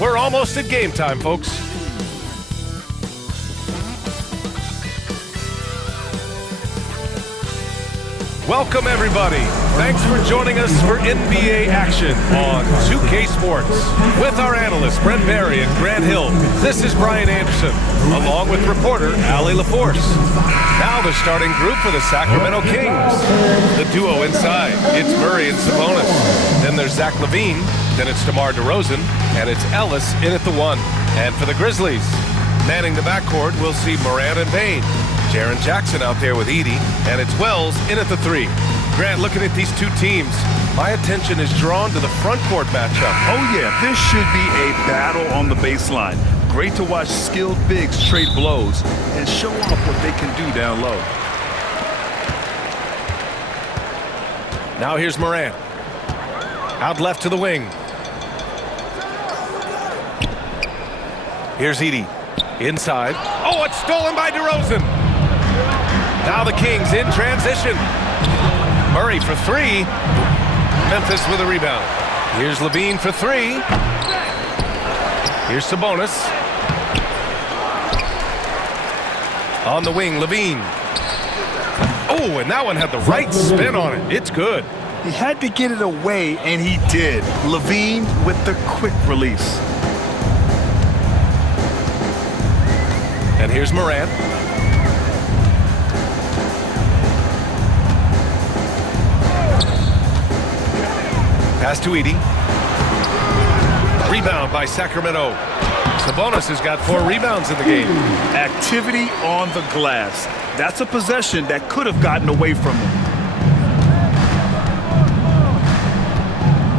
We're almost at game time, folks. Welcome, everybody. Thanks for joining us for NBA action on 2K Sports. With our analysts, Brent Barry and Grant Hill, this is Brian Anderson, along with reporter Allie LaForce. Now the starting group for the Sacramento Kings. The duo inside, it's Murray and Sabonis. Then there's Zach LaVine, then it's DeMar DeRozan, and it's Ellis in at the 1. And for the Grizzlies, manning the backcourt, we'll see Morant and Payne. Jaren Jackson out there with Edey, and it's Wells in at the 3. Grant, looking at these two teams, my attention is drawn to the front court matchup. Oh yeah, this should be a battle on the baseline. Great to watch skilled bigs trade blows and show off what they can do down low. Now here's Morant. Out left to the wing. Here's Edey. Inside. Oh, it's stolen by DeRozan. Now the Kings in transition. Murray for 3. Memphis with a rebound. Here's LaVine for 3. Here's Sabonis. On the wing, LaVine. Oh, and that one had the right spin on it. It's good. He had to get it away, and he did. LaVine with the quick release. And here's Morant. Pass to Edey. Rebound by Sacramento. Sabonis has got 4 rebounds in the game. Activity on the glass. That's a possession that could have gotten away from him.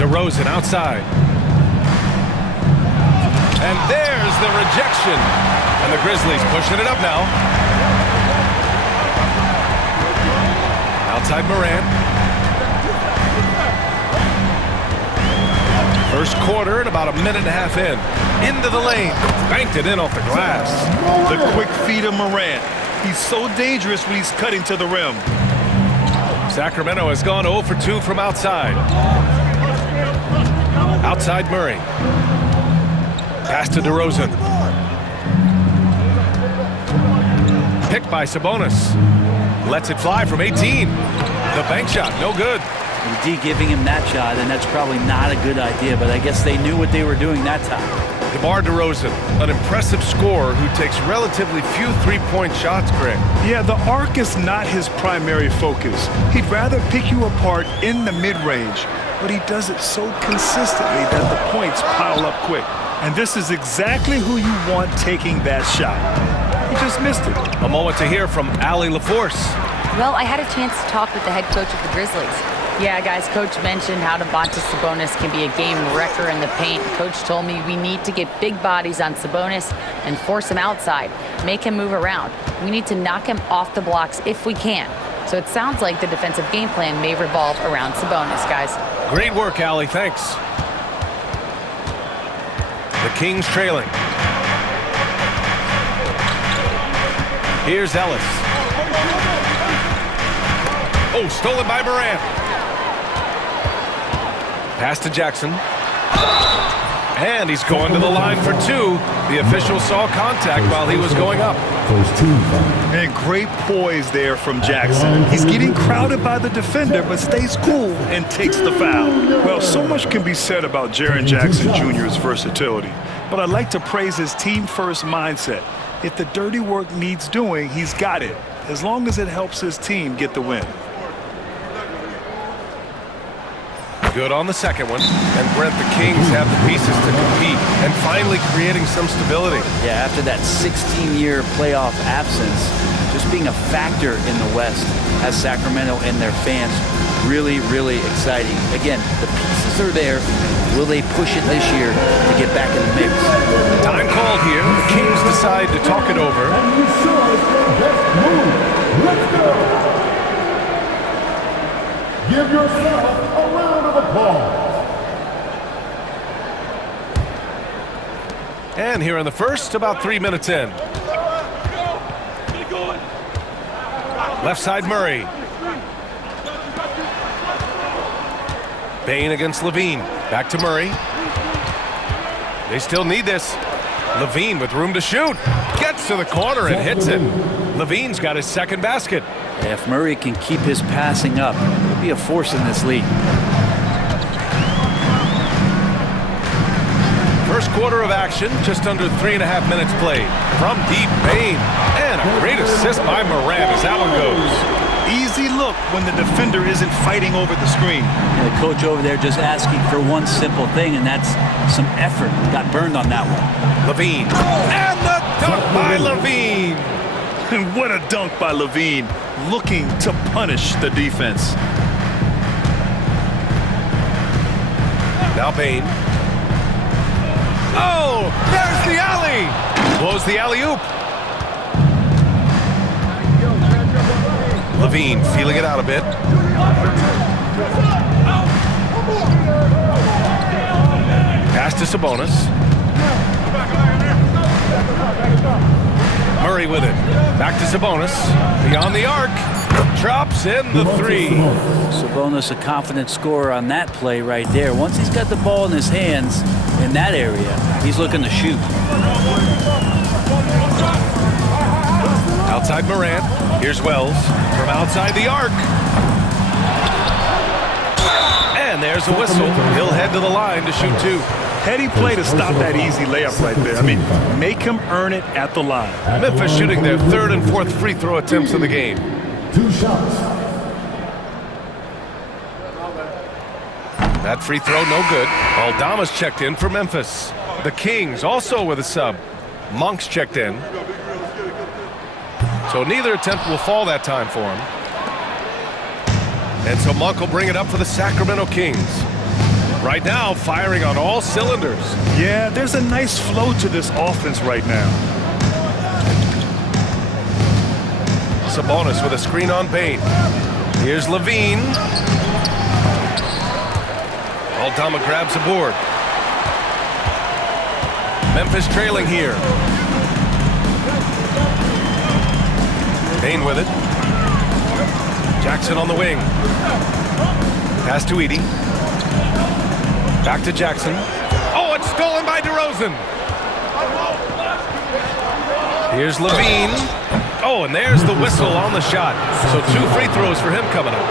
DeRozan outside. And there's the rejection. And the Grizzlies pushing it up now. Outside Morant. First quarter and about a minute and a half in. Into the lane. Banked it in off the glass. The quick feed of Morant. He's so dangerous when he's cutting to the rim. Sacramento has gone 0 for 2 from outside. Outside Murray. Pass to DeRozan. Picked by Sabonis. Lets it fly from 18. The bank shot, no good. D giving him that shot, and that's probably not a good idea, but I guess they knew what they were doing that time. DeMar DeRozan, an impressive scorer who takes relatively few three-point shots, Greg. Yeah, the arc is not his primary focus. He'd rather pick you apart in the mid-range, but he does it so consistently that the points pile up quick. And this is exactly who you want taking that shot. He just missed it. A moment to hear from Allie LaForce. Well, I had a chance to talk with the head coach of the Grizzlies. Yeah, guys, Coach mentioned how Domantas Sabonis can be a game wrecker in the paint. Coach told me we need to get big bodies on Sabonis and force him outside, make him move around. We need to knock him off the blocks if we can. So it sounds like the defensive game plan may revolve around Sabonis, guys. Great work, Allie. Thanks. The Kings trailing. Here's Ellis. Oh, stolen by Morant. Pass to Jackson. And he's going to the line for 2. The official saw contact while he was going up. And great poise there from Jackson. He's getting crowded by the defender, but stays cool and takes the foul. Well, so much can be said about Jaren Jackson Jr.'s versatility, but I'd like to praise his team-first mindset. If the dirty work needs doing, he's got it, as long as it helps his team get the win. Good on the second one. And Brent, the Kings have the pieces to compete and finally creating some stability. Yeah, after that 16-year playoff absence, just being a factor in the West has Sacramento and their fans really, really exciting. Again, the pieces are there. Will they push it this year to get back in the mix? Time called here. The Kings decide to talk it over. Let's go. Give yourself a round of applause. And here in the first, about 3 minutes in. Left side Murray. Payne against LaVine. Back to Murray. They still need this. Levine with room to shoot. Gets to the corner and hits it. Levine's got his second basket. If Murray can keep his passing up, he'll be a force in this league. First quarter of action, just under 3.5 minutes played. From deep, Bane. And a great assist by Morant as that one goes. Easy look when the defender isn't fighting over the screen. And the coach over there just asking for one simple thing, and that's some effort. Got burned on that one. Levine. And the dunk by Levine. And what a dunk by Levine, looking to punish the defense. Now Bane. Oh, there's the alley. Blows the alley-oop. Levine feeling it out a bit. Pass to Sabonis. Murray with it. Back to Sabonis. Beyond the arc. Drops in the three. Sabonis, a confident scorer on that play right there. Once he's got the ball in his hands in that area, he's looking to shoot. Outside Morant. Here's Wells from outside the arc. And there's a whistle. He'll head to the line to shoot two. Heady play to stop that easy layup right there. I mean, make him earn it at the line. Memphis shooting their third and fourth free throw attempts of the game. 2 shots. That free throw no good. Aldama's checked in for Memphis. The Kings also with a sub. Monk's checked in. So neither attempt will fall that time for him. And so Monk will bring it up for the Sacramento Kings. Right now, firing on all cylinders. Yeah, there's a nice flow to this offense right now. Sabonis with a screen on Bane. Here's Levine. Aldama grabs the board. Memphis trailing here. Bane with it. Jackson on the wing. Pass to Edey. Back to Jackson. Oh, it's stolen by DeRozan. Here's Levine. Oh, and there's the whistle on the shot. So 2 free throws for him coming up.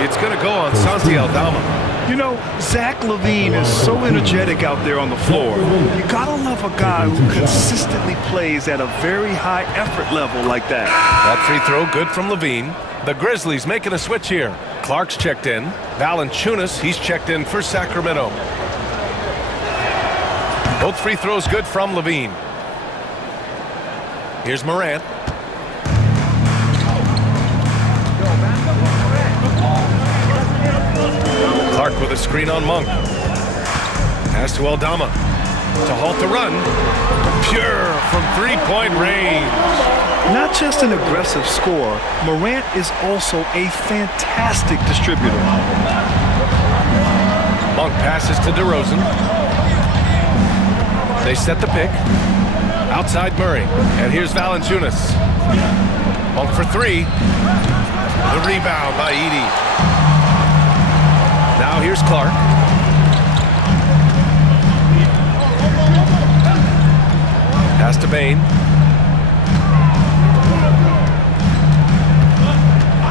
It's going to go on Santi Aldama. You know, Zach LaVine is so energetic out there on the floor. You gotta love a guy who consistently plays at a very high effort level like that. That free throw good from Levine. The Grizzlies making a switch here. Clark's checked in. Valanciunas, he's checked in for Sacramento. Both free throws good from Levine. Here's Morant. Clark with a screen on Monk. Pass to Aldama. To halt the run. Pure from three-point range. Not just an aggressive scorer, Morant is also a fantastic distributor. Monk passes to DeRozan. They set the pick. Outside Murray. And here's Valanciunas. Monk for three. The rebound by Edey. Now here's Clark. Pass to Bane.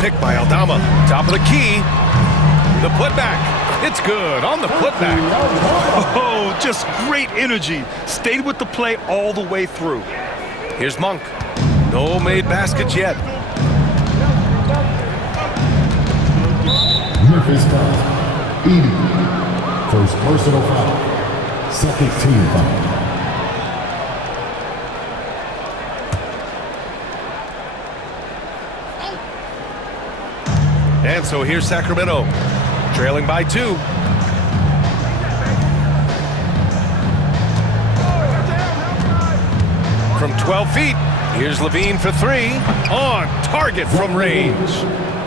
Pick by Aldama. Top of the key. The putback. It's good on the putback. Oh, just great energy. Stayed with the play all the way through. Here's Monk. No made baskets yet. Memphis foul. Edey. First personal foul. Second team foul. And so here's Sacramento, trailing by 2. From 12 feet, here's Levine for 3. On target from range.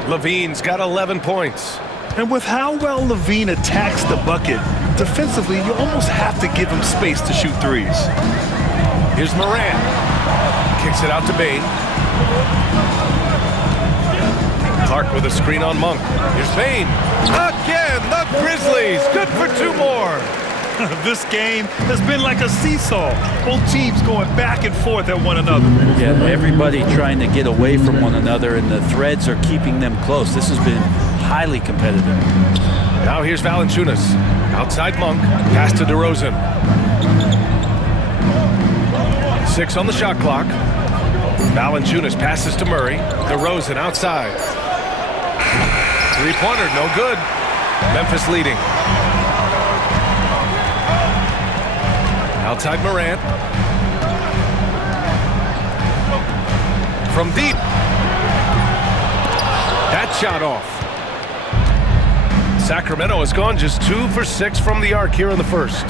Levine's got 11 points. And with how well LaVine attacks the bucket, defensively, you almost have to give him space to shoot threes. Here's Morant. Kicks it out to Bane. Clark with a screen on Monk. Here's Bane. Again, the Grizzlies. Good for 2 more. This game has been like a seesaw. Both teams going back and forth at one another. Yeah, everybody trying to get away from one another, and the threads are keeping them close. This has been highly competitive. Now here's Valanciunas. Outside Monk. Pass to DeRozan. 6 on the shot clock. Valanciunas passes to Murray. DeRozan outside. Three-pointer, no good. Memphis leading. Outside Morant. From deep. That shot off. Sacramento has gone just 2 for 6 from the arc here in the first.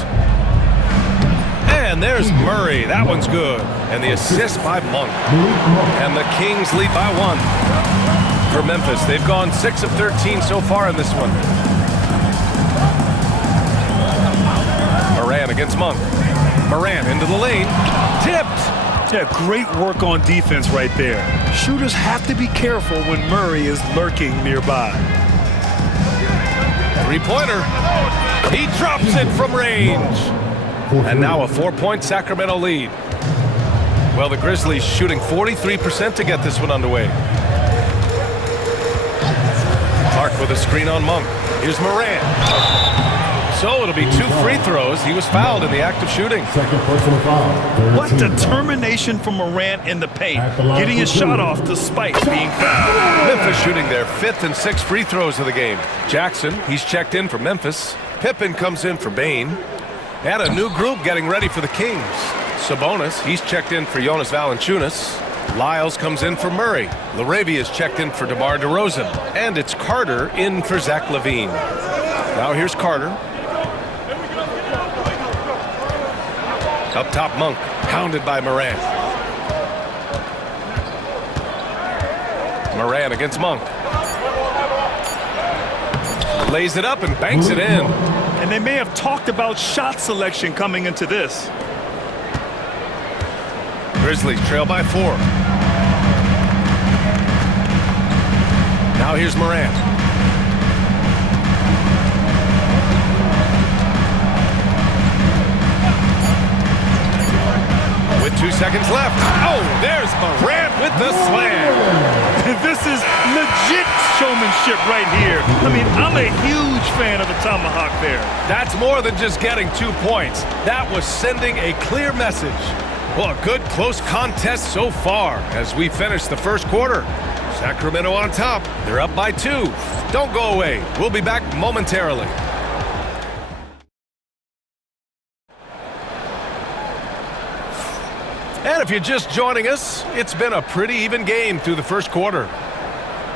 And there's Murray. That one's good. And the assist by Monk. And the Kings lead by 1. For Memphis, they've gone 6 of 13 so far in this one. Morant against Monk. Morant into the lane. Tipped. Yeah, great work on defense right there. Shooters have to be careful when Murray is lurking nearby. Three-pointer. He drops it from range. And now a 4-point Sacramento lead. Well, the Grizzlies shooting 43% to get this one underway. Clark with a screen on Monk. Here's Morant. So it'll be 2 free throws. He was fouled in the act of shooting. Second personal foul. What determination from Morant in the paint, getting his shot off despite being fouled. Memphis shooting their 5th and 6th free throws of the game. Jackson, he's checked in for Memphis. Pippen comes in for Bane. And a new group getting ready for the Kings. Sabonis, he's checked in for Jonas Valanciunas. Lyles comes in for Murray. LaRavia is checked in for DeMar DeRozan. And it's Carter in for Zach LaVine. Now here's Carter. Up top, Monk, pounded by Morant. Morant against Monk. Lays it up and banks it in. And they may have talked about shot selection coming into this. Grizzlies trail by 4. Now here's Morant. With 2 seconds left. Oh, there's Morant with the slam. This is legit showmanship right here. I mean, I'm a huge fan of the tomahawk there. That's more than just getting 2 points. That was sending a clear message. Well, a good close contest so far as we finish the first quarter. Sacramento on top. They're up by 2. Don't go away. We'll be back momentarily. And if you're just joining us, it's been a pretty even game through the first quarter.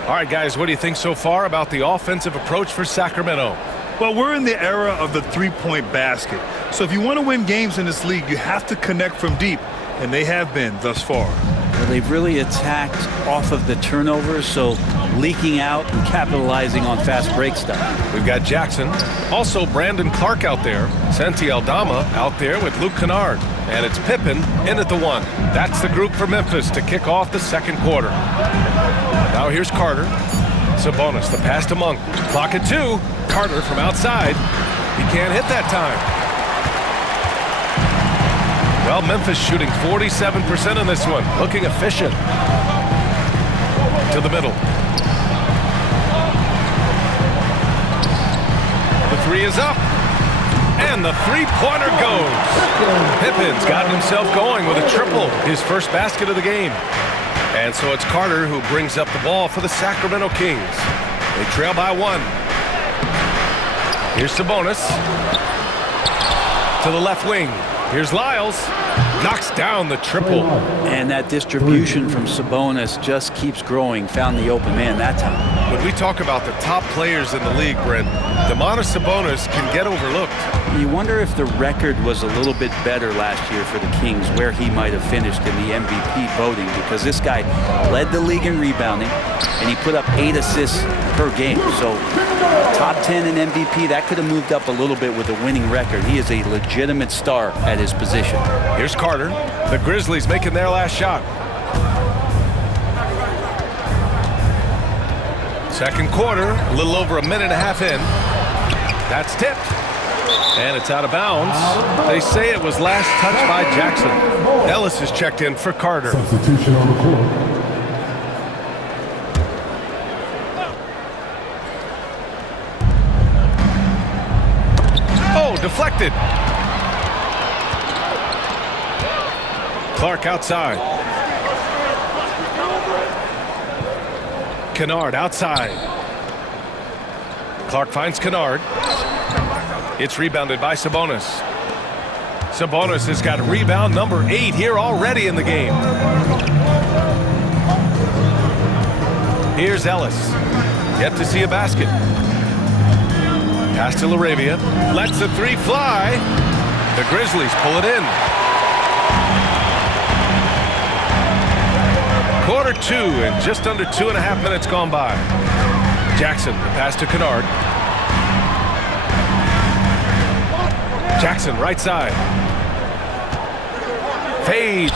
All right, guys, what do you think so far about the offensive approach for Sacramento? Well, we're in the era of the three-point basket. So if you want to win games in this league, you have to connect from deep, and they have been thus far. Well, they've really attacked off of the turnovers, so leaking out and capitalizing on fast break stuff. We've got Jackson, also Brandon Clark out there, Santi Aldama out there with Luke Kennard, and it's Pippen in at the 1. That's the group for Memphis to kick off the second quarter. Now here's Carter. Sabonis, the pass to Monk. Clock at 2. Carter from outside. He can't hit that time. Well, Memphis shooting 47% in this one. Looking efficient. To the middle. The 3 is up. And the three-pointer goes. Pippen's gotten himself going with a triple. His first basket of the game. And so it's Carter who brings up the ball for the Sacramento Kings. They trail by 1. Here's Sabonis. To the left wing. Here's Lyles. Knocks down the triple. And that distribution from Sabonis just keeps growing. Found the open man that time. When we talk about the top players in the league, Brent, Domantas Sabonis can get overlooked. You wonder if the record was a little bit better last year for the Kings, where he might have finished in the MVP voting, because this guy led the league in rebounding, and he put up 8 assists per game. So top 10 in MVP, that could have moved up a little bit with a winning record. He is a legitimate star at his position. Here's Carter. The Grizzlies making their last shot. Second quarter, a little over a minute and a half in. That's tipped. And it's out of bounds. They say it was last touched by Jackson. Ellis is checked in for Carter. Substitution on the court. Oh, deflected. Clark outside. Kennard outside. Clark finds Kennard. It's rebounded by Sabonis. Sabonis has got rebound number 8 here already in the game. Here's Ellis. Yet to see a basket. Pass to LaRavia. Lets the 3 fly. The Grizzlies pull it in. Quarter 2 and just under 2.5 minutes gone by. Jackson, the pass to Kennard. Jackson, right side. Fades.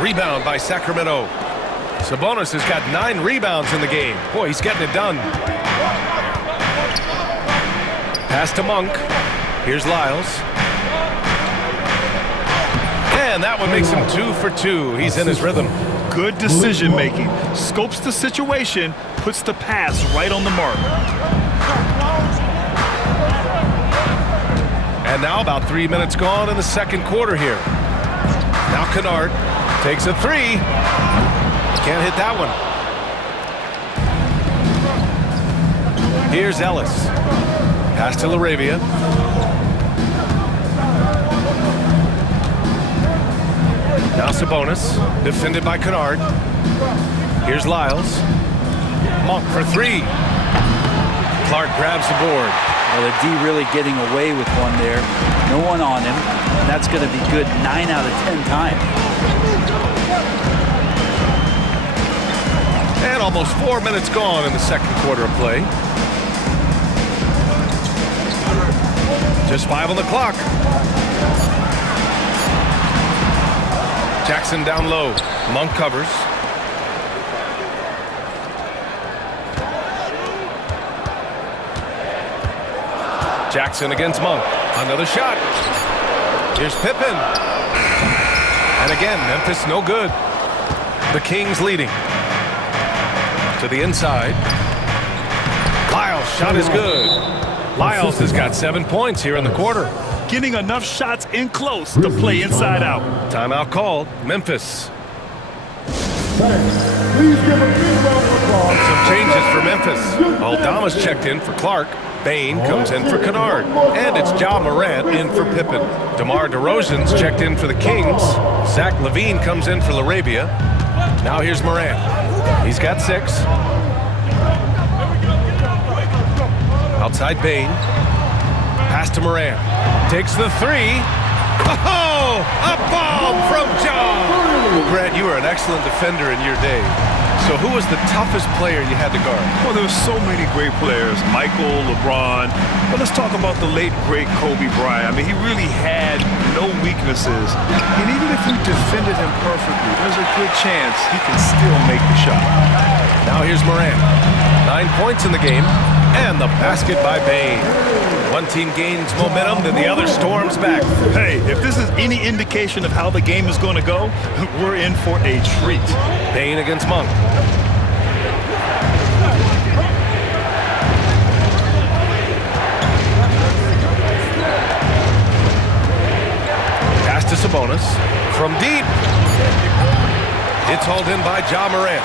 Rebound by Sacramento. Sabonis has got 9 rebounds in the game. Boy, he's getting it done. Pass to Monk. Here's Lyles. And that one makes him 2 for 2. He's in his rhythm. Good decision making. Scopes the situation, puts the pass right on the mark. And now about 3 minutes gone in the second quarter here. Now Kennard takes a 3. Can't hit that one. Here's Ellis. Pass to LaRavia. Now Sabonis, defended by Kennard. Here's Lyles. Monk for 3. Clark grabs the board. Well, the D really getting away with one there. No one on him. That's going to be good 9 out of 10 times. And almost 4 minutes gone in the second quarter of play. Just 5 on the clock. Jackson down low. Monk covers. Jackson against Monk. Another shot. Here's Pippen. And again, Memphis no good. The Kings leading. To the inside. Lyles' shot is good. Lyles has got 7 points here in the quarter. Getting enough shots in close to play inside out. Timeout called. Memphis. Please give a big round of applause. Some changes for Memphis. Aldama's checked in for Clark. Bain comes in for Kennard. And it's Ja Morant in for Pippen. DeMar DeRozan's checked in for the Kings. Zach LaVine comes in for LaRavia. Now here's Morant. He's got 6. Outside Bain. Pass to Morant. Takes the 3. Oh, a bomb from Ja. Well, Grant, you were an excellent defender in your day. So who was the toughest player you had to guard? Well, there were so many great players. Michael, LeBron. But let's talk about the late, great Kobe Bryant. I mean, he really had no weaknesses. And even if we defended him perfectly, there's a good chance he can still make the shot. Now here's Morant. 9 points in the game. And the basket by Bain. One team gains momentum, then the other storms back. Hey, if this is any indication of how the game is going to go, we're in for a treat. Bain against Monk. Pass to Sabonis. From deep. It's hauled in by Ja Morant.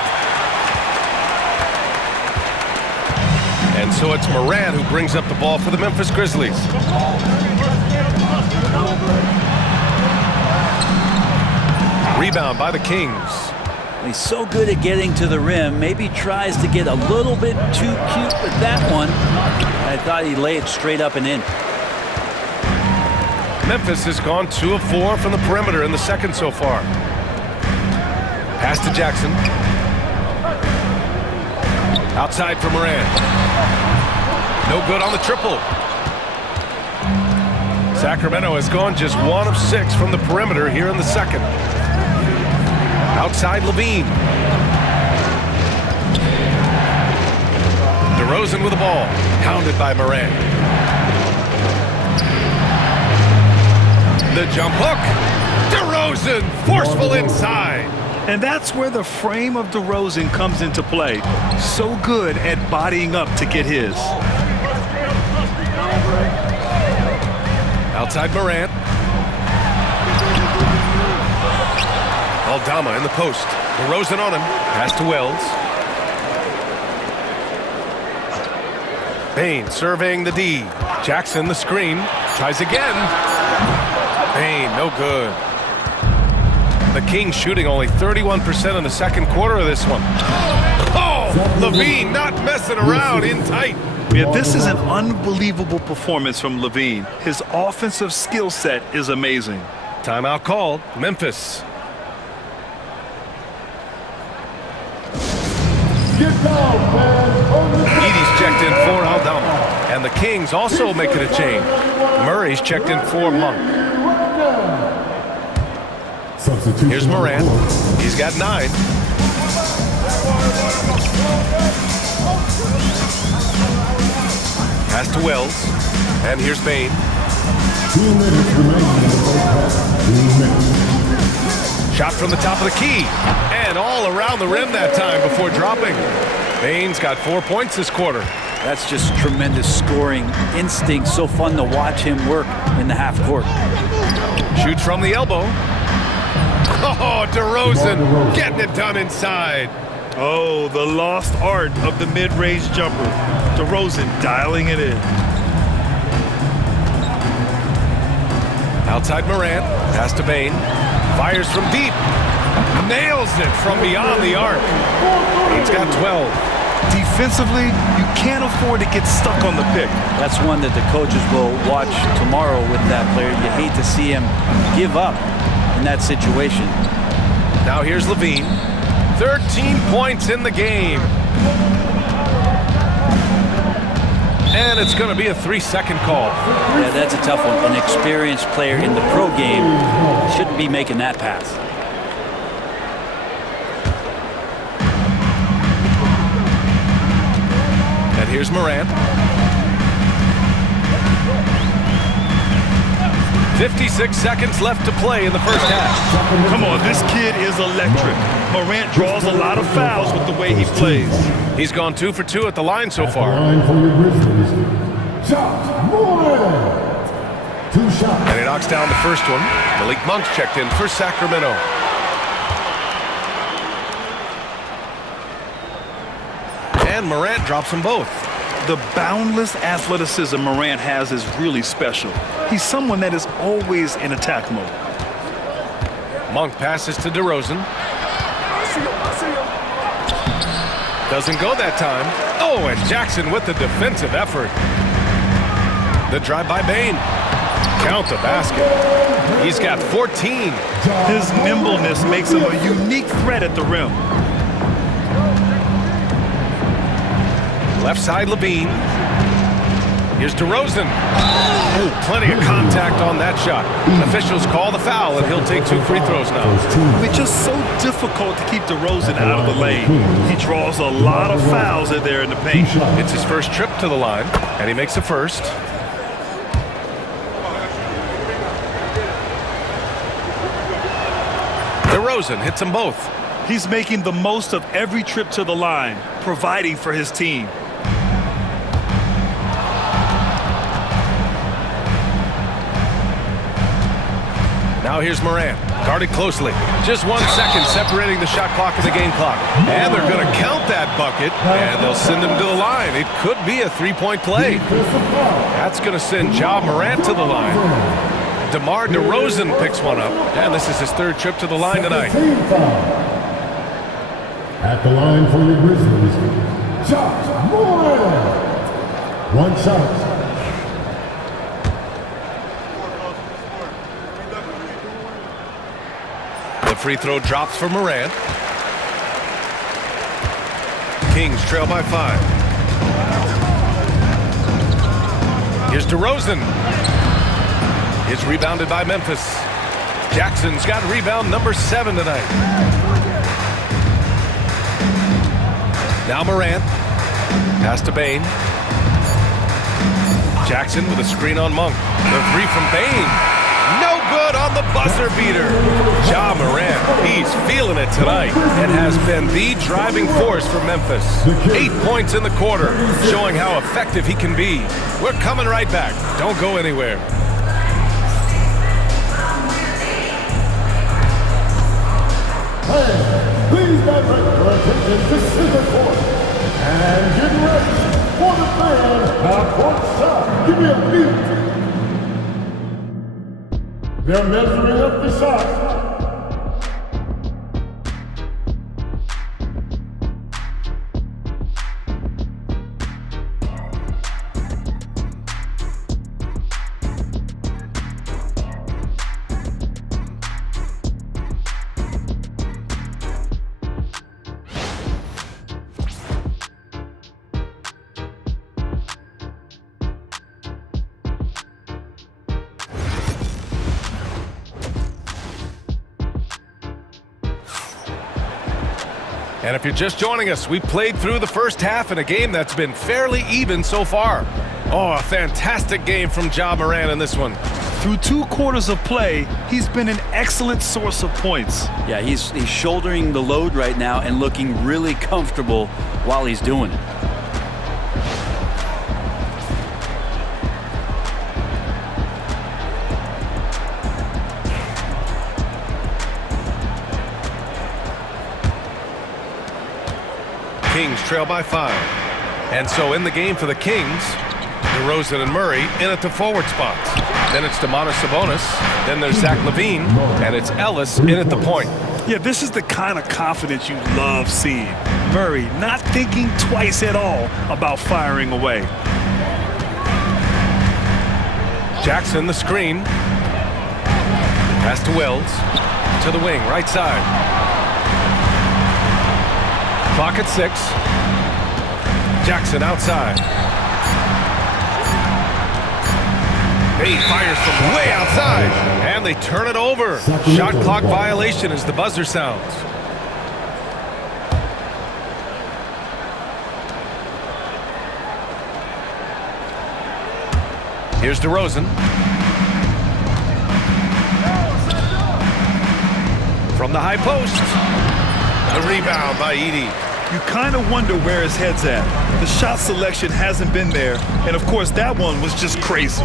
And so it's Morant who brings up the ball for the Memphis Grizzlies. Rebound by the Kings. He's so good at getting to the rim. Maybe tries to get a little bit too cute with that one. I thought he laid it straight up and in. Memphis has gone 2 of 4 from the perimeter in the second so far. Pass to Jackson. Outside for Morant. No good on the triple. Sacramento has gone just 1 of 6 from the perimeter here in the second. Outside LaVine. DeRozan with the ball. Pounded by Morant. The jump hook. DeRozan, forceful inside. And that's where the frame of DeRozan comes into play. So good at bodying up to get his. Outside Morant. Aldama in the post. DeRozan on him. Pass to Wells. Bane serving the D. Jackson the screen. Tries again. Bane, no good. The Kings shooting only 31% in the second quarter of this one. Oh, Levine not messing around in tight. Yeah, this is an unbelievable performance from Levine. His offensive skill set is amazing. Timeout called. Memphis. Edie's checked in for Aldama. And the Kings also making a change. Murray's checked in for Monk. Here's Morant. He's got 9. Pass to Wells. And here's Bane. 2 minutes remaining in the first half. 2 minutes. Shot from the top of the key. And all around the rim that time before dropping. Bane's got 4 points this quarter. That's just tremendous scoring instinct. So fun to watch him work in the half court. Shoots from the elbow. Oh, DeRozan getting it done inside. Oh, the lost art of the mid-range jumper. DeRozan dialing it in. Outside Morant. Pass to Bane. Fires from deep. Nails it from beyond the arc. Bane's got 12. Defensively, you can't afford to get stuck on the pick. That's one that the coaches will watch tomorrow with that player. You hate to see him give up in that situation. Now here's Levine. 13 points in the game. And it's going to be a 3-second call. Yeah, that's a tough one. An experienced player in the pro game shouldn't be making that pass. And here's Morant. 56 seconds left to play in the first half. Come on, this kid is electric. Morant draws a lot of fouls with the way he plays. He's gone 2 for 2 at the line so far. Line for your Grizzlies. Shot Morant. 2 shots. And he knocks down the first one. Malik Monk's checked in for Sacramento. And Morant drops them both. The boundless athleticism Morant has is really special. He's someone that is always in attack mode. Monk passes to DeRozan. Doesn't go that time. Oh, and Jackson with the defensive effort. The drive by Bane. Count the basket. He's got 14. His nimbleness makes him a unique threat at the rim. Left side, Levine. Here's DeRozan. Oh, plenty of contact on that shot. Officials call the foul, and he'll take 2 free throws now. It's just so difficult to keep DeRozan out of the lane. He draws a lot of fouls in there in the paint. It's his first trip to the line, and he makes the first. DeRozan hits them both. He's making the most of every trip to the line, providing for his team. Now here's Morant, guarded closely. Just 1 second separating the shot clock and the game clock. And they're going to count that bucket, and they'll send him to the line. It could be a 3-point play. That's going to send Ja Morant to the line. DeMar DeRozan picks one up, and this is his 3rd trip to the line tonight. At the line for your Grizzlies, Ja Morant. 1 shot. The free throw drops for Morant. Kings trail by 5. Here's DeRozan. It's rebounded by Memphis. Jackson's got rebound number 7 tonight. Now Morant. Pass to Bane. Jackson with a screen on Monk. The 3 from Bane. No good on the buzzer beater. Ja Morant, he's feeling it tonight and has been the driving force for Memphis. 8 points in the quarter, showing how effective he can be. We're coming right back. Don't go anywhere. Hey, please direct your attention to center court. And get ready for the fan at courtside. Give me a beat. They're measuring up the shot. And if you're just joining us, we played through the first half in a game that's been fairly even so far. Oh, a fantastic game from Ja Morant in this one. Through 2 quarters of play, he's been an excellent source of points. Yeah, he's shouldering the load right now and looking really comfortable while he's doing it. Kings trail by 5. And so in the game for the Kings, DeRozan and Murray in at the forward spots. Then it's Sabonis. Then there's Zach LaVine. And it's Ellis in at the point. Yeah, this is the kind of confidence you love seeing. Murray not thinking twice at all about firing away. Jackson the screen. Pass to Wells. To the wing, right side. Clock at 6. Jackson outside. He fires from way outside. And they turn it over. Shot clock violation as the buzzer sounds. Here's DeRozan. From the high post. The rebound by Edey. You kind of wonder where his head's at. The shot selection hasn't been there, and of course that one was just crazy.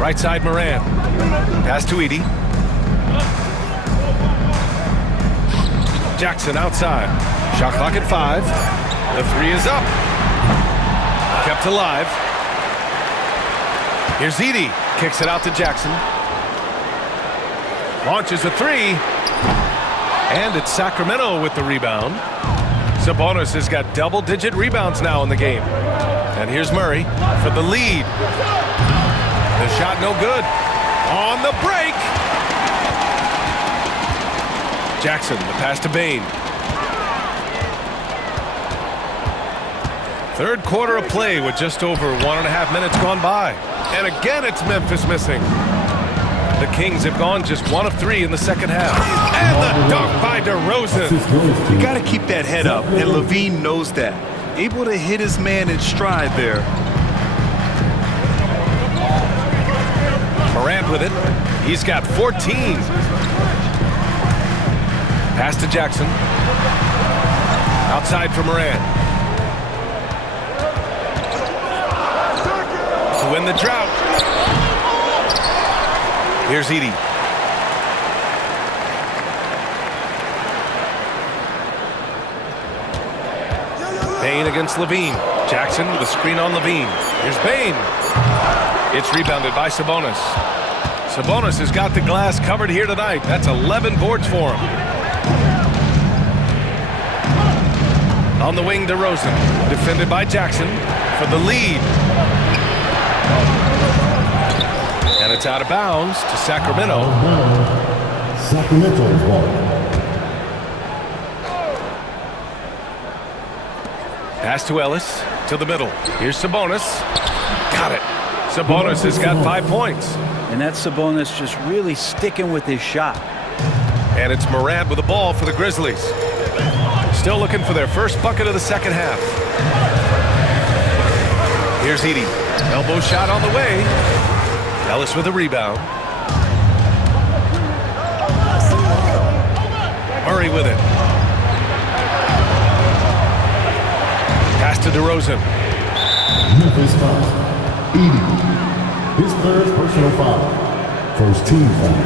Right side Morant. Pass to Edey. Jackson outside. Shot clock at 5. The 3 is up. Kept alive. Here's Edey. Kicks it out to Jackson. Launches a 3. And it's Sacramento with the rebound. Sabonis has got double-digit rebounds now in the game. And here's Murray for the lead. The shot no good. On the break. Jackson, the pass to Bane. Third quarter of play with just over 1.5 minutes gone by. And again, it's Memphis missing. The Kings have gone just 1 of 3 in the second half. And the dunk by DeRozan. You got to keep that head up, and LaVine knows that. Able to hit his man in stride there. Morant with it. He's got 14. Pass to Jackson. Outside for Morant. To win the drought. Here's Edey. Bane against LaVine. Jackson with a screen on LaVine. Here's Bane. It's rebounded by Sabonis. Sabonis has got the glass covered here tonight. That's 11 boards for him. On the wing, DeRozan. Defended by Jackson for the lead. And it's out of bounds to Sacramento. Sacramento's ball. Pass to Ellis, to the middle. Here's Sabonis. Got it. Sabonis has got 5 points. And that's Sabonis just really sticking with his shot. And it's Morant with the ball for the Grizzlies. Still looking for their first bucket of the second half. Here's Edey. Elbow shot on the way. Ellis with a rebound. Murray with it. Pass to DeRozan. Memphis foul. Edie. His third personal foul. First team foul.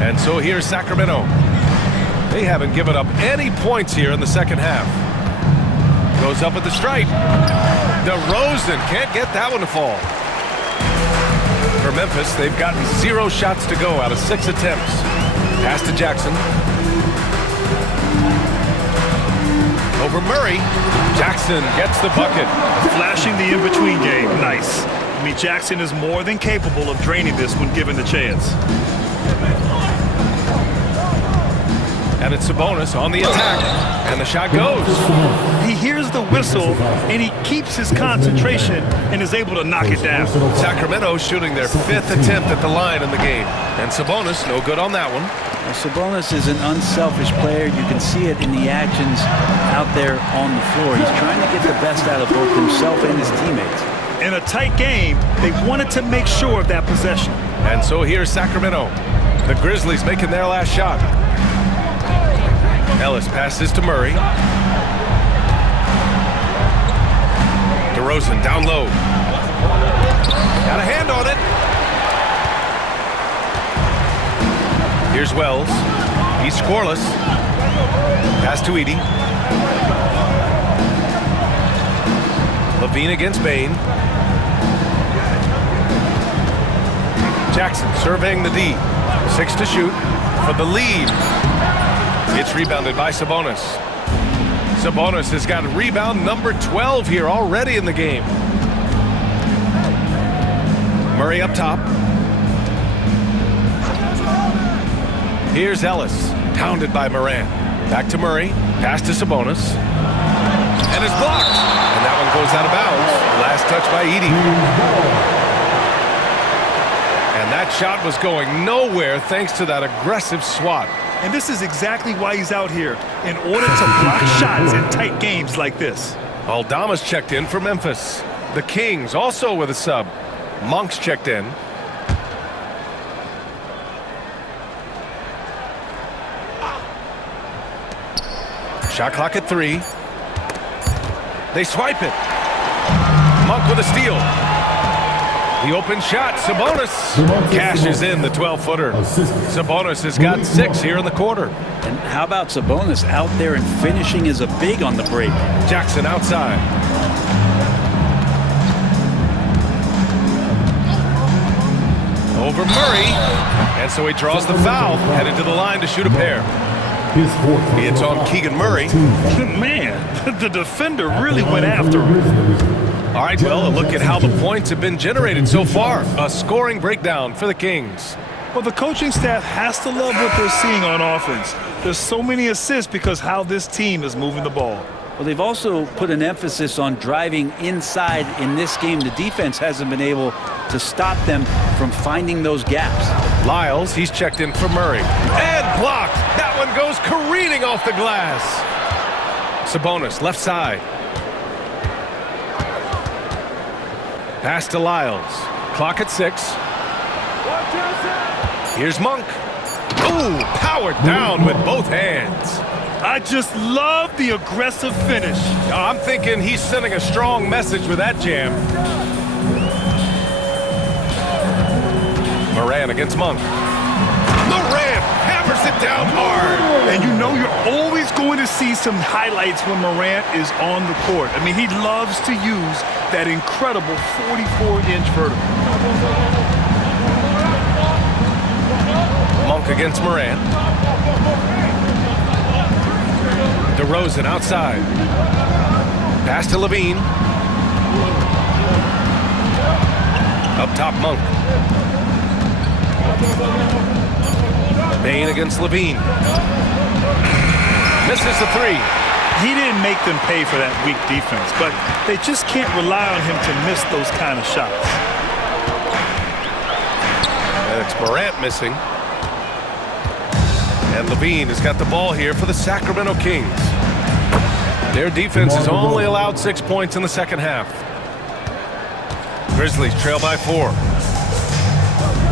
And so here's Sacramento. They haven't given up any points here in the second half. Goes up at the stripe. DeRozan can't get that one to fall. For Memphis, they've gotten 0 shots to go out of 6 attempts. Pass to Jackson. Over Murray. Jackson gets the bucket. Flashing the in-between game. Nice. I mean, Jackson is more than capable of draining this when given the chance. And it's Sabonis on the attack. And the shot goes. He hears the whistle, and he keeps his concentration and is able to knock it down. Sacramento shooting their 5th attempt at the line in the game. And Sabonis, no good on that one. Well, Sabonis is an unselfish player. You can see it in the actions out there on the floor. He's trying to get the best out of both himself and his teammates. In a tight game, they wanted to make sure of that possession. And so here's Sacramento. The Grizzlies making their last shot. Ellis passes to Murray. DeRozan down low. Got a hand on it. Here's Wells. He's scoreless. Pass to Edie. Levine against Bane. Jackson surveying the D. 6 to shoot for the lead. It's rebounded by Sabonis. Sabonis has got rebound number 12 here already in the game. Murray up top. Here's Ellis, pounded by Morant. Back to Murray, pass to Sabonis. And it's blocked. And that one goes out of bounds. Last touch by Edie. And that shot was going nowhere thanks to that aggressive swat. And this is exactly why he's out here, in order to block shots in tight games like this. Aldama's checked in for Memphis. The Kings also with a sub. Monk's checked in. Shot clock at 3. They swipe it. Monk with a steal. The open shot, Sabonis cashes in the 12-footer. Sabonis has got 6 here in the quarter. And how about Sabonis out there and finishing as a big on the break? Jackson outside. Over Murray. And so he draws the foul, headed to the line to shoot a pair. It's on Keegan Murray. Man, the defender really went after him. All right, well, a look at how the points have been generated so far. A scoring breakdown for the Kings. Well, the coaching staff has to love what they're seeing on offense. There's so many assists because how this team is moving the ball. Well, they've also put an emphasis on driving inside in this game. The defense hasn't been able to stop them from finding those gaps. Lyles, he's checked in for Murray. And blocked. That one goes careening off the glass. Sabonis, left side. Pass to Lyles. Clock at 6. Here's Monk. Ooh, powered down with both hands. I just love the aggressive finish. I'm thinking he's sending a strong message with that jam. Morant against Monk. Morant hammers it down hard. And you know you're always going to see some highlights when Morant is on the court. I mean, he loves to use that incredible 44-inch vertical. Monk against Morant. DeRozan outside. Pass to Levine. Up top, Monk. Bane against Levine. Misses the 3. He didn't make them pay for that weak defense, but they just can't rely on him to miss those kind of shots. And it's Morant missing. And Levine has got the ball here for the Sacramento Kings. Their defense has only allowed 6 points in the second half. Grizzlies trail by 4.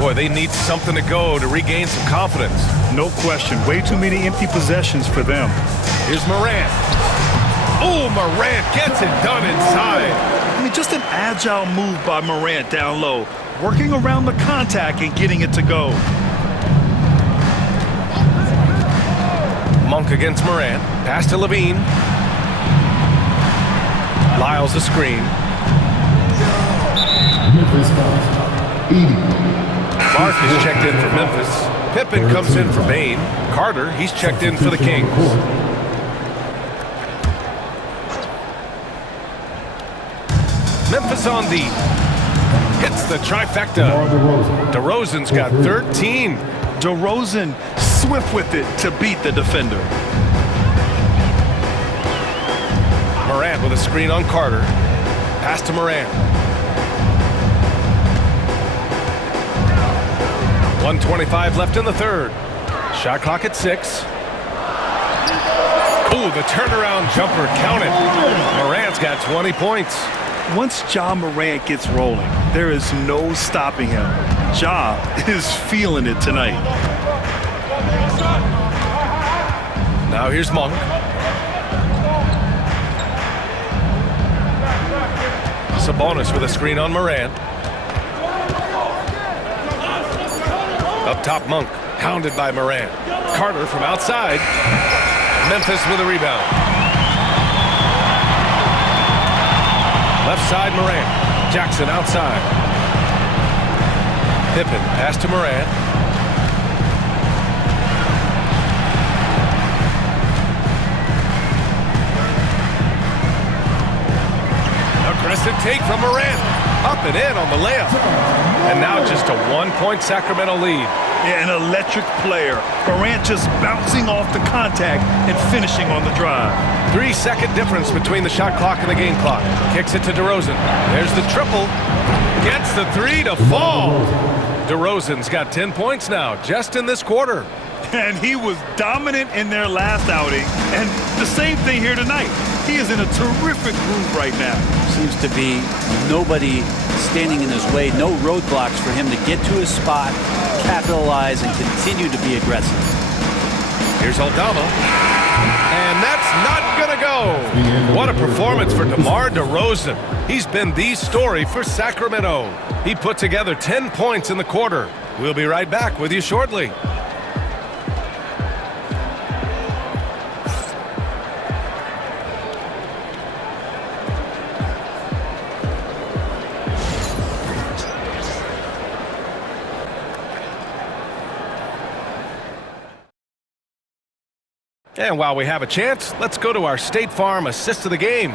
Boy, they need something to go to regain some confidence. No question. Way too many empty possessions for them. Here's Morant. Oh, Morant gets it done inside. I mean, just an agile move by Morant down low, working around the contact and getting it to go. Monk against Morant. Pass to Levine. Lyles a screen. Memphis fouls. 80. Mark is checked in for Memphis. Pippen comes in for Bain. Carter, he's checked in for the Kings. Memphis on D. Hits the trifecta. DeRozan's got 13. DeRozan swift with it to beat the defender. Morant with a screen on Carter. Pass to Morant. 1:25 left in the third. Shot clock at 6. Ooh, the turnaround jumper counted. Morant's got 20 points. Once Ja Morant gets rolling, there is no stopping him. Ja is feeling it tonight. Now here's Monk. Sabonis with a screen on Morant. Up top, Monk, hounded by Morant. Carter from outside. Memphis with a rebound. Left side, Morant. Jackson outside. Pippen, pass to Morant. Aggressive take from Morant. Up and in on the layup. And now just a 1-point Sacramento lead. Yeah, an electric player. Morant just bouncing off the contact and finishing on the drive. 3-second difference between the shot clock and the game clock. Kicks it to DeRozan. There's the triple. Gets the 3 to fall. DeRozan's got 10 points now, just in this quarter. And he was dominant in their last outing. And the same thing here tonight. He is in a terrific groove right now. Seems to be nobody standing in his way, no roadblocks for him to get to his spot, capitalize, and continue to be aggressive. Here's Aldama. And that's not going to go. What a performance for DeMar DeRozan. He's been the story for Sacramento. He put together 10 points in the quarter. We'll be right back with you shortly. And while we have a chance, let's go to our State Farm assist of the game.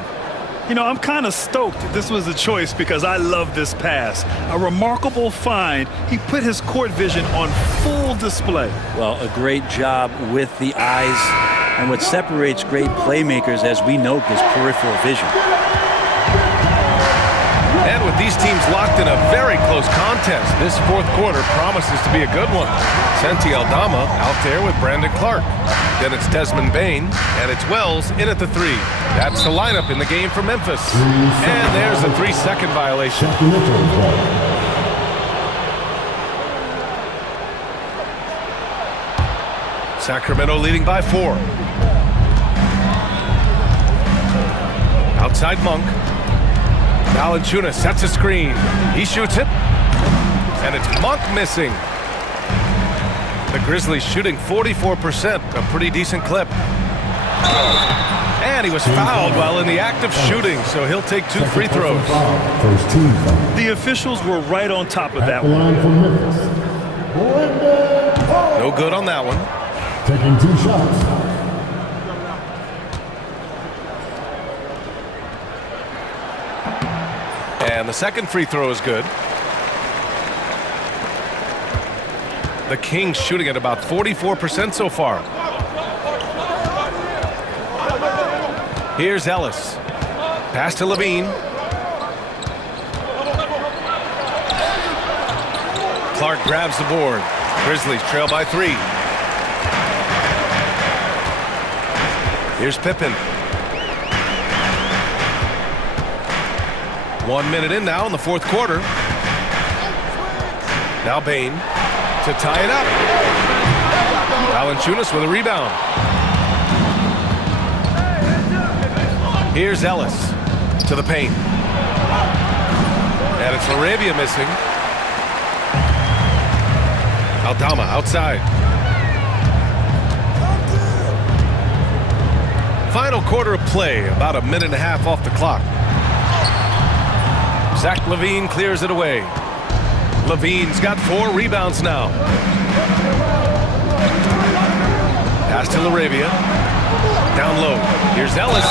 You know, I'm kind of stoked this was a choice because I love this pass. A remarkable find. He put his court vision on full display. Well, a great job with the eyes. And what separates great playmakers, as we note, is peripheral vision. And with these teams locked in a very close contest, this fourth quarter promises to be a good one. Santi Aldama out there with Brandon Clark. Then it's Desmond Bain, and it's Wells in at the 3. That's the lineup in the game for Memphis. And there's a 3-second violation. Sacramento leading by 4. Outside Monk. Valanciunas sets a screen. He shoots it. And it's Monk missing. The Grizzlies shooting 44%, a pretty decent clip. And he was fouled while in the act of shooting, so he'll take 2 free throws. The officials were right on top of that one. No good on that one. Taking 2 shots. And the second free throw is good. The Kings shooting at about 44% so far. Here's Ellis. Pass to Levine. Clark grabs the board. Grizzlies trail by 3. Here's Pippen. 1 minute in now in the fourth quarter. Now Bain to tie it up. Valanciunas with a rebound. Here's Ellis to the paint. And it's Laravia missing. Aldama outside. Final quarter of play, about a minute and a half off the clock. Zach LaVine clears it away. LaVine's got 4 rebounds now. Pass to Laravia. Down low. Here's Ellis.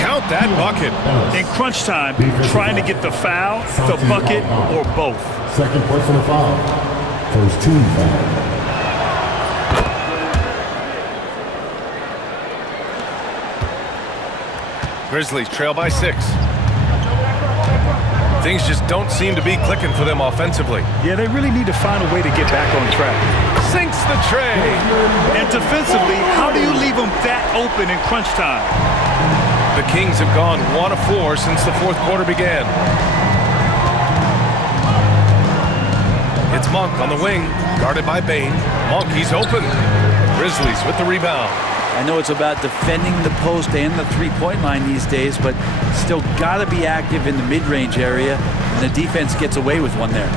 Count that bucket. In crunch time, trying to get the foul, the bucket, or both. Second personal foul. First team foul. Grizzlies trail by 6. Things just don't seem to be clicking for them offensively. Yeah, they really need to find a way to get back on track. Sinks the tray. And defensively, how do you leave them that open in crunch time? The Kings have gone 1 of 4 since the fourth quarter began. It's Monk on the wing, guarded by Bain. Monk, he's open. Grizzlies with the rebound. I know it's about defending the post and the three-point line these days, but still got to be active in the mid-range area, and the defense gets away with one there.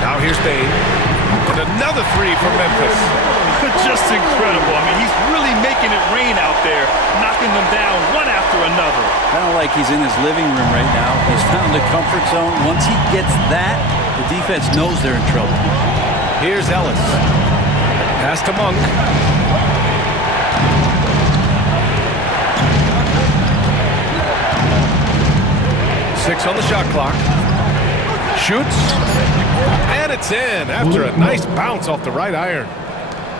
Now here's Bain. And another 3 from Memphis. Just incredible. I mean, he's really making it rain out there, knocking them down one after another. Kind of like he's in his living room right now. He's found the comfort zone. Once he gets that, the defense knows they're in trouble. Here's Ellis. Pass to Monk. Six on the shot clock. Shoots. And it's in after a nice bounce off the right iron.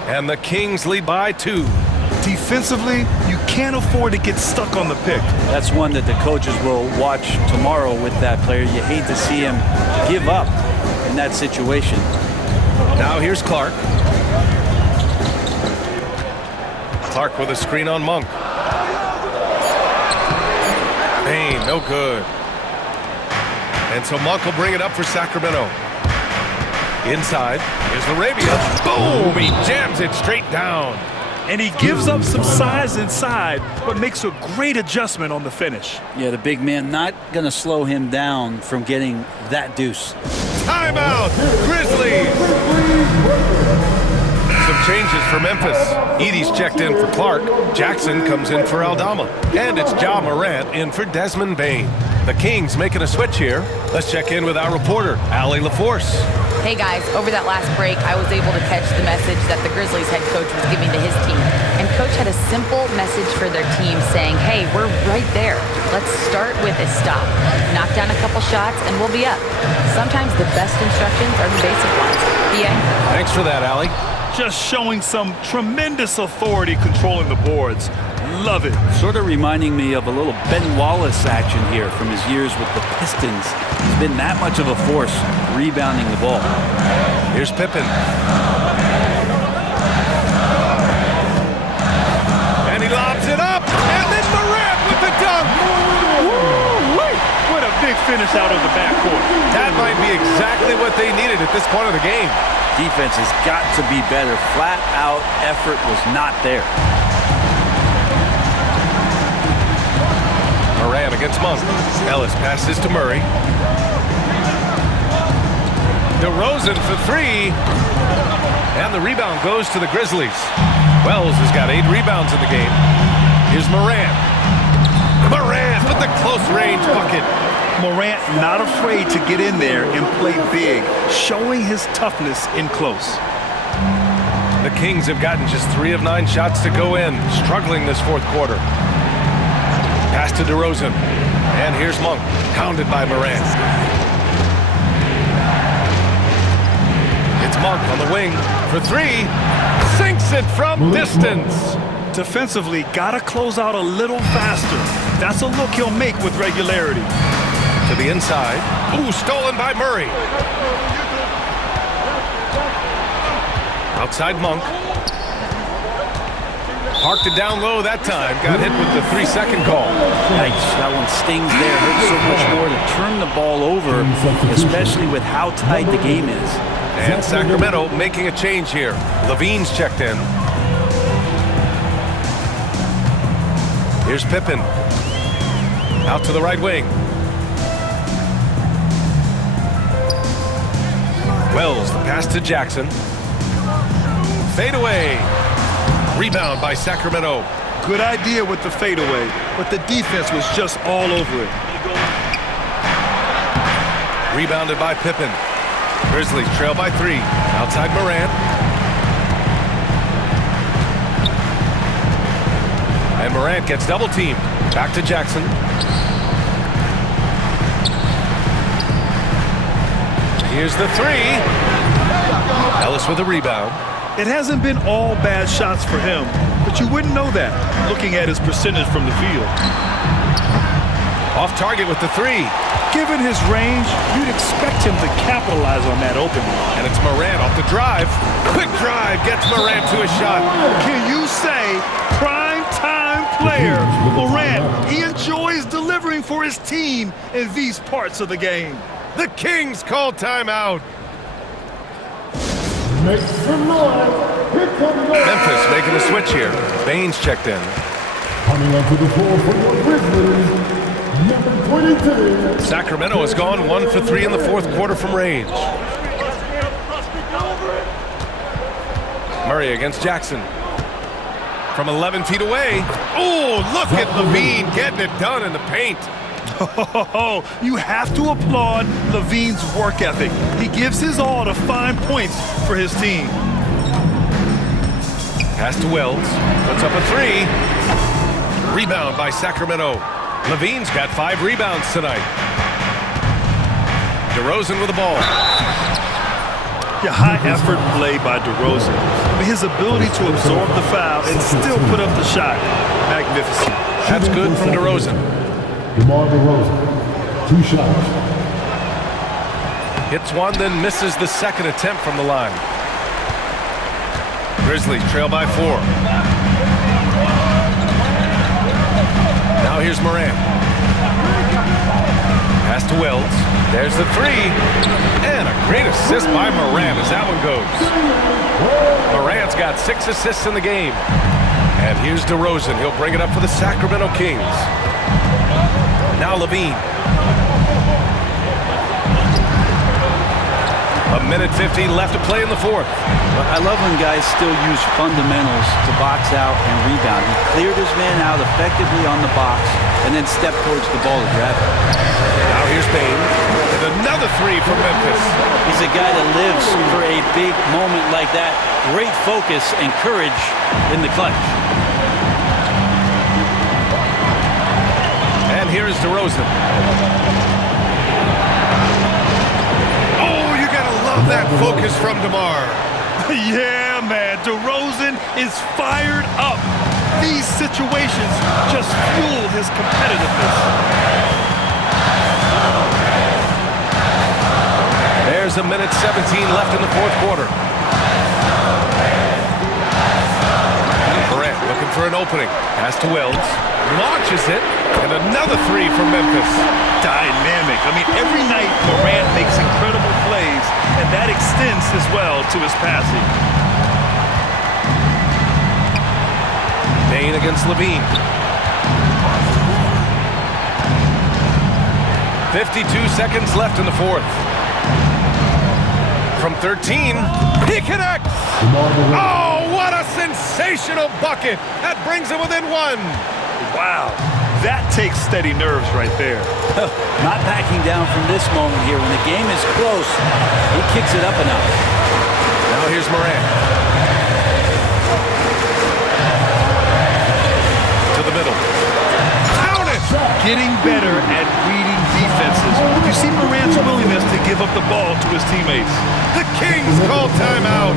And the Kings lead by 2. Defensively, you can't afford to get stuck on the pick. That's one that the coaches will watch tomorrow with that player. You hate to see him give up in that situation. Now here's Clark. Clark with a screen on Monk. Bain, no good. And so Monk will bring it up for Sacramento. Inside, here's Laravia. Boom! He jams it straight down. And he gives up some size inside, but makes a great adjustment on the finish. Yeah, the big man not going to slow him down from getting that deuce. Timeout, Grizzlies! Some changes for Memphis. Edie's checked in for Clark. Jackson comes in for Aldama. And it's Ja Morant in for Desmond Bain. The Kings making a switch here. Let's check in with our reporter, Allie LaForce. Hey guys, over that last break, I was able to catch the message that the Grizzlies head coach was giving to his team. And coach had a simple message for their team saying, hey, we're right there. Let's start with a stop. Knock down a couple shots and we'll be up. Sometimes the best instructions are the basic ones. BA? Thanks for that, Allie. Just showing some tremendous authority controlling the boards. Love it. Sort of reminding me of a little Ben Wallace action here from his years with the Pistons. He's been that much of a force rebounding the ball. Here's Pippen. And he lobs it up. And then Morant with the dunk. Woo-wee. What a big finish out of the backcourt. That might be exactly what they needed at this point of the game. Defense has got to be better. Flat out effort was not there. Morant against Monk. Ellis passes to Murray. DeRozan for 3. And the rebound goes to the Grizzlies. Wells has got 8 rebounds in the game. Here's Morant. Morant with the close range bucket. Morant not afraid to get in there and play big, showing his toughness in close. The Kings have gotten just 3 of 9 shots to go in, struggling this fourth quarter. Pass to DeRozan. And here's Monk, pounded by Morant. It's Monk on the wing for 3. Sinks it from distance. Defensively, gotta close out a little faster. That's a look he'll make with regularity. To the inside. Ooh, stolen by Murray. Outside Monk. Parked it down low that time. Got hit with the 3-second call. Yikes, that one stings there. Hurts so much more to turn the ball over, especially with how tight the game is. And Sacramento making a change here. Levine's checked in. Here's Pippen. Out to the right wing. Wells, the pass to Jackson. Fade away. Rebound by Sacramento. Good idea with the fadeaway, but the defense was just all over it. Rebounded by Pippen. Grizzlies trail by 3. Outside Morant. And Morant gets double teamed. Back to Jackson. Here's the 3. Ellis with a rebound. It hasn't been all bad shots for him, but you wouldn't know that looking at his percentage from the field. Off target with the 3. Given his range, you'd expect him to capitalize on that opening. And it's Morant off the drive. Quick drive gets Morant to a shot. Can you say prime time player Morant? He enjoys delivering for his team in these parts of the game. The Kings call timeout. Make some noise. Here comes the Memphis making a switch here. Baines checked in. coming onto the floor for your Grizzlies. Number 22. Sacramento has gone 1 for 3 in the fourth quarter from range. Murray against Jackson. From 11 feet away. Oh, look at Levine getting it done in the paint. Oh, you have to applaud Levine's work ethic. He gives his all to find points for his team. Pass to Wells. Puts up a 3. Rebound by Sacramento. Levine's got 5 rebounds tonight. DeRozan with the ball. Yeah, high effort play by DeRozan. I mean, his ability to absorb the foul and still put up the shot. Magnificent. That's good from DeRozan. DeMar DeRozan, 2 shots. Hits one, then misses the second attempt from the line. Grizzlies trail by 4. Now here's Morant. Pass to Wells. There's the 3. And a great assist by Morant as that one goes. Morant's got 6 assists in the game. And here's DeRozan. He'll bring it up for the Sacramento Kings. Now Levine. A minute 15 left to play in the fourth. I love when guys still use fundamentals to box out and rebound. He cleared his man out effectively on the box and then stepped towards the ball to grab it. Now here's Payne. And another 3 from Memphis. He's a guy that lives for a big moment like that. Great focus and courage in the clutch. And here is DeRozan. Oh, you gotta love that focus from DeMar. Yeah, man, DeRozan is fired up. These situations just fuel his competitiveness. There's a minute 17 left in the fourth quarter. Morant looking for an opening. Pass to Wells. Launches it. And another 3 from Memphis. Dynamic. I mean, every night Morant makes incredible plays, and that extends as well to his passing. Payne against Levine. 52 seconds left in the fourth. From 13, he connects! Oh, what a sensational bucket! That brings him within 1. Wow, that takes steady nerves right there. Not backing down from this moment here. When the game is close, he kicks it up a notch. Now here's Morant. To the middle. Count it! Getting better at reading defenses. You see Morant's willingness to give up the ball to his teammates. The Kings call timeout.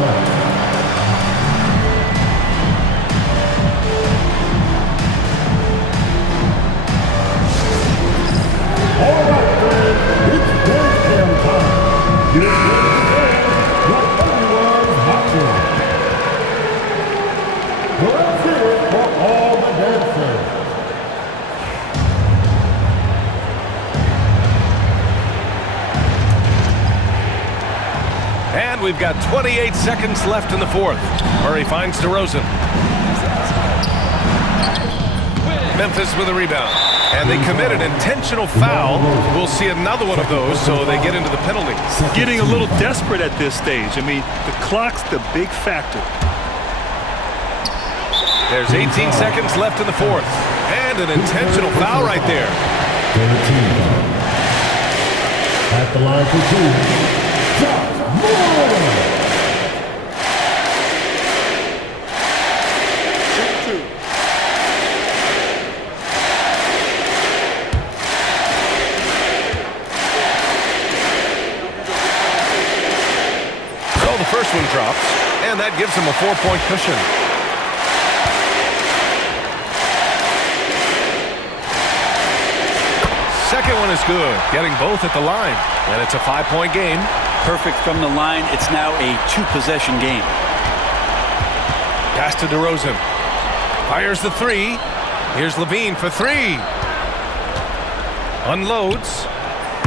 All right, fans, it's game time. Get ready for everyone's hot one. Let's hear it for we've got 28 seconds left in the fourth. Murray finds DeRozan. Memphis with a rebound. And they commit an intentional foul. We'll see another one of those, so they get into the penalty. Getting a little desperate at this stage. I mean, the clock's the big factor. There's 18 seconds left in the fourth. And an intentional foul right there. 13. At the line for two. Josh Moore. So the first one drops, and that gives him a 4-point cushion. Second one is good, getting both at the line. And it's a 5-point game. Perfect from the line. It's now a 2-possession game. Pass to DeRozan. Fires the three. Here's Levine for three. Unloads.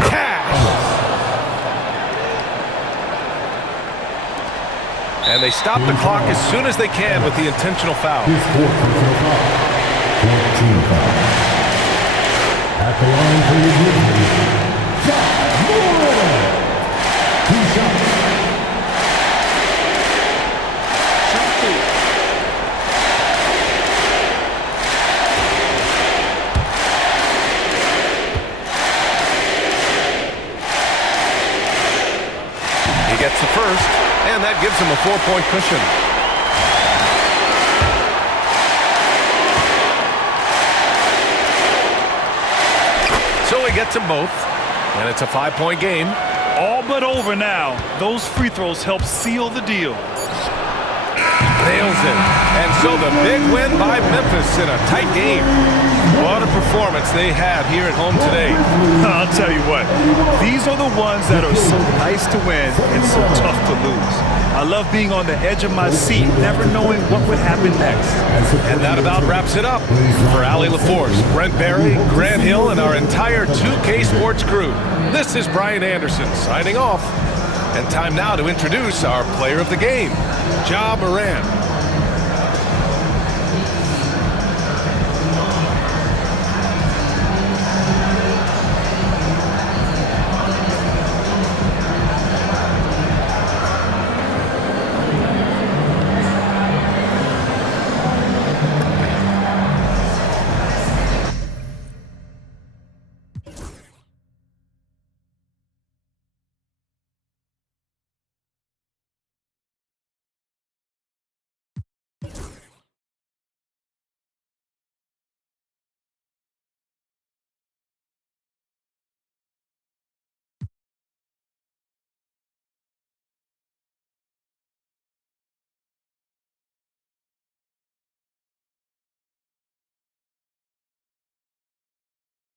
Cash. And they stop the clock as soon as they can with the intentional foul. His fourth personal foul. 14 foul. At the line for the Grizzlies, Josh Moore. 2 shots. He gets the first, and that gives him a 4-point cushion. So he gets them both, and it's a 5-point game. All but over now. Those free throws help seal the deal. Nails it. And so the big win by Memphis in a tight game. What a performance they had here at home today. I'll tell you what, these are the ones that are so nice to win and so tough to lose. I love being on the edge of my seat, never knowing what would happen next. And that about wraps it up. For Allie LaForce, Brent Barry, Grant Hill, and our entire 2K Sports crew, this is Brian Anderson signing off. And time now to introduce our player of the game, Ja Morant.